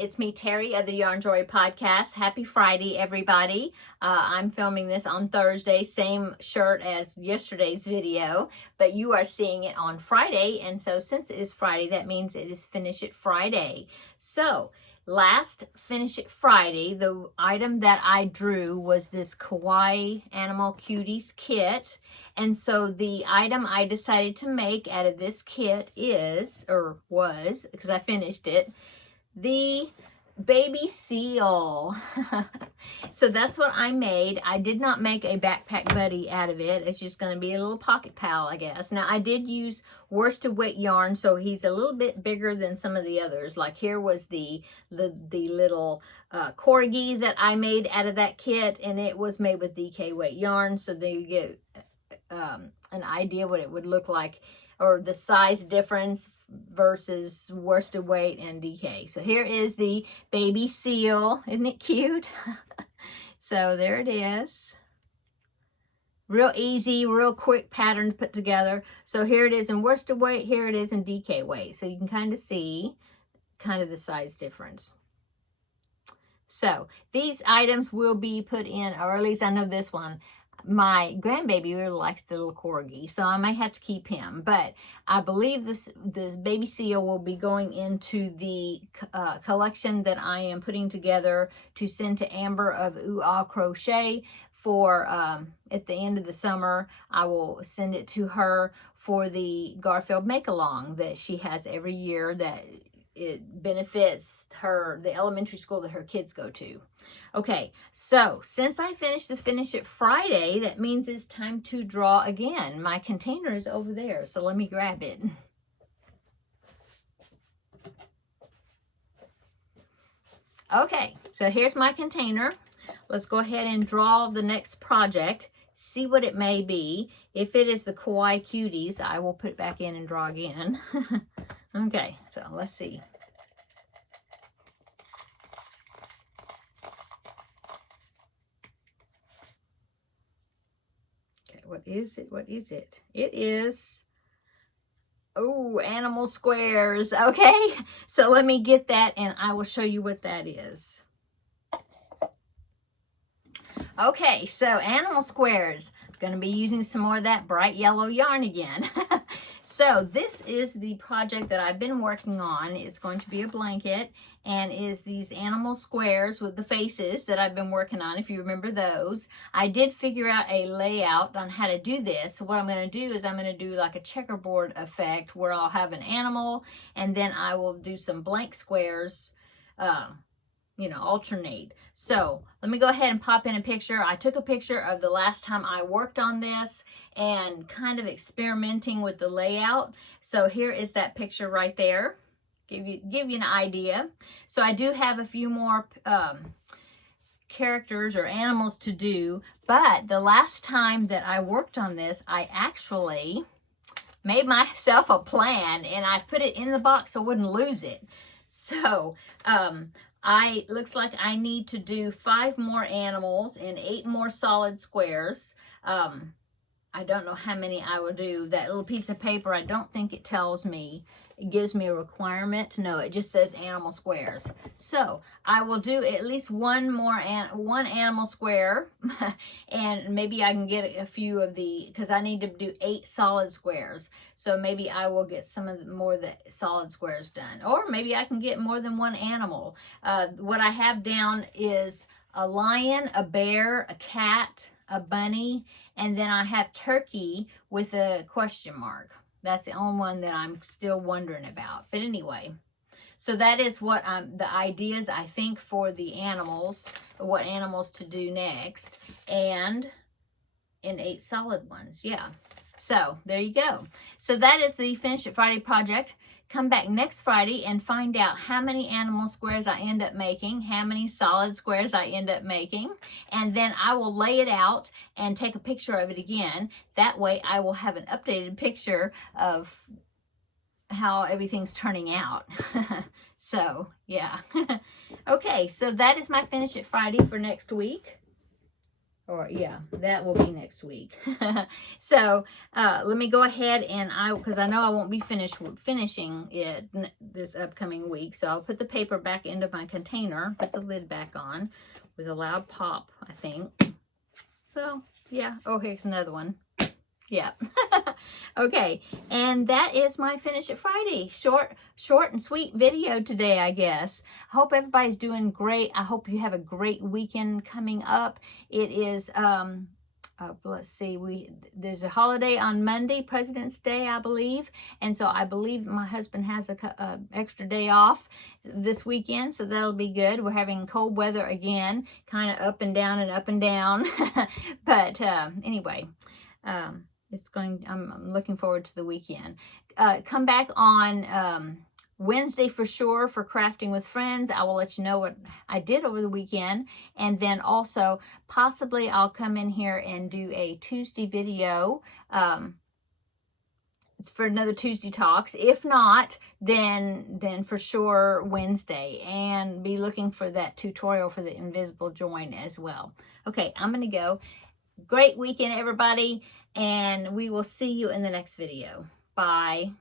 It's me, Terry of the Yarn Joy Podcast. Happy Friday, everybody. I'm filming this on Thursday, same shirt as yesterday's video, but you are seeing it on Friday. And so since it is Friday, that means it is Finish It Friday. So last Finish It Friday, the item that I drew was this Kawaii Animal Cuties kit. And so the item I decided to make out of this kit is, or was, because I finished it, the baby seal. So that's what I made. I did not make a backpack buddy out of it. It's just going to be a little pocket pal, I guess. Now I did use worsted weight yarn, so he's a little bit bigger than some of the others. Like here was the little corgi that I made out of that kit, and it was made with DK weight yarn, so that you get an idea what it would look like, or the size difference versus worsted weight and DK. So here is the baby seal. Isn't it cute? So there it is. Real easy, real quick pattern to put together. So here it is in worsted weight, here it is in DK weight. So you can kind of see kind of the size difference. So these items will be put in, or at least I know this one. My grandbaby really likes the little corgi, so I may have to keep him. But I believe this baby seal will be going into the collection that I am putting together to send to Amber of Ooh Ah Crochet for at the end of the summer. I will send it to her for the Garfield make-along that she has every year, that it benefits her, the elementary school that her kids go to. Okay, so since I finished the Finish It Friday, that means it's time to draw again. My container is over there, so let me grab it. Okay, so here's my container. Let's go ahead and draw the next project, see what it may be. If it is the Kawaii Cuties, I will put it back in and draw again. Okay, so let's see. Okay, what is it? What is it? It is, oh, animal squares. Okay, so let me get that and I will show you what that is. Okay, so animal squares. I'm going to be using some more of that bright yellow yarn again. So this is the project that I've been working on. It's going to be a blanket, and is these animal squares with the faces that I've been working on, if you remember those. I did figure out a layout on how to do this. So what I'm going to do is I'm going to do like a checkerboard effect where I'll have an animal, and then I will do some blank squares, you know, alternate. So let me go ahead and pop in a picture. I took a picture of the last time I worked on this and kind of experimenting with the layout. So here is that picture right there. Give you an idea. So I do have a few more characters or animals to do, but the last time that I worked on this, I actually made myself a plan and I put it in the box so I wouldn't lose it. So looks like I need to do 5 more animals and 8 more solid squares. I don't know how many I will do. That little piece of paper, I don't think it tells me. It gives me a requirement. No, it just says animal squares. So I will do at least one animal square, and maybe I can get a few of because I need to do 8 solid squares. So maybe I will get some of the more of the solid squares done, or maybe I can get more than one animal. What I have down is a lion, a bear, a cat, a bunny, and then I have turkey with a question mark. That's the only one that I'm still wondering about. But anyway, so that is what the ideas I think for the animals, what animals to do next, and in 8 solid ones. Yeah. So there you go. So that is the Finish It Friday project. Come back next Friday and find out how many animal squares I end up making, how many solid squares I end up making, and then I will lay it out and take a picture of it again. That way I will have an updated picture of how everything's turning out. So yeah. Okay, so that is my Finish It Friday for next week. Or yeah, that will be next week. So let me go ahead and because I know I won't be finishing it this upcoming week. So I'll put the paper back into my container, put the lid back on with a loud pop, I think. So yeah, oh, here's another one. Yeah. Okay, and that is my Finish It Friday. Short and sweet video today, I guess. I hope everybody's doing great. I hope you have a great weekend coming up. It is let's see, there's a holiday on Monday, President's Day, I believe, and so I believe my husband has a extra day off this weekend, so that'll be good. We're having cold weather again, kind of up and down and up and down. But anyway, I'm looking forward to the weekend. Come back on Wednesday for sure for Crafting with Friends. I will let you know what I did over the weekend. And then also, possibly I'll come in here and do a Tuesday video for another Tuesday Talks. If not, then for sure Wednesday. And be looking for that tutorial for the invisible join as well. Okay, I'm going to go. Great weekend, everybody. And we will see you in the next video. Bye.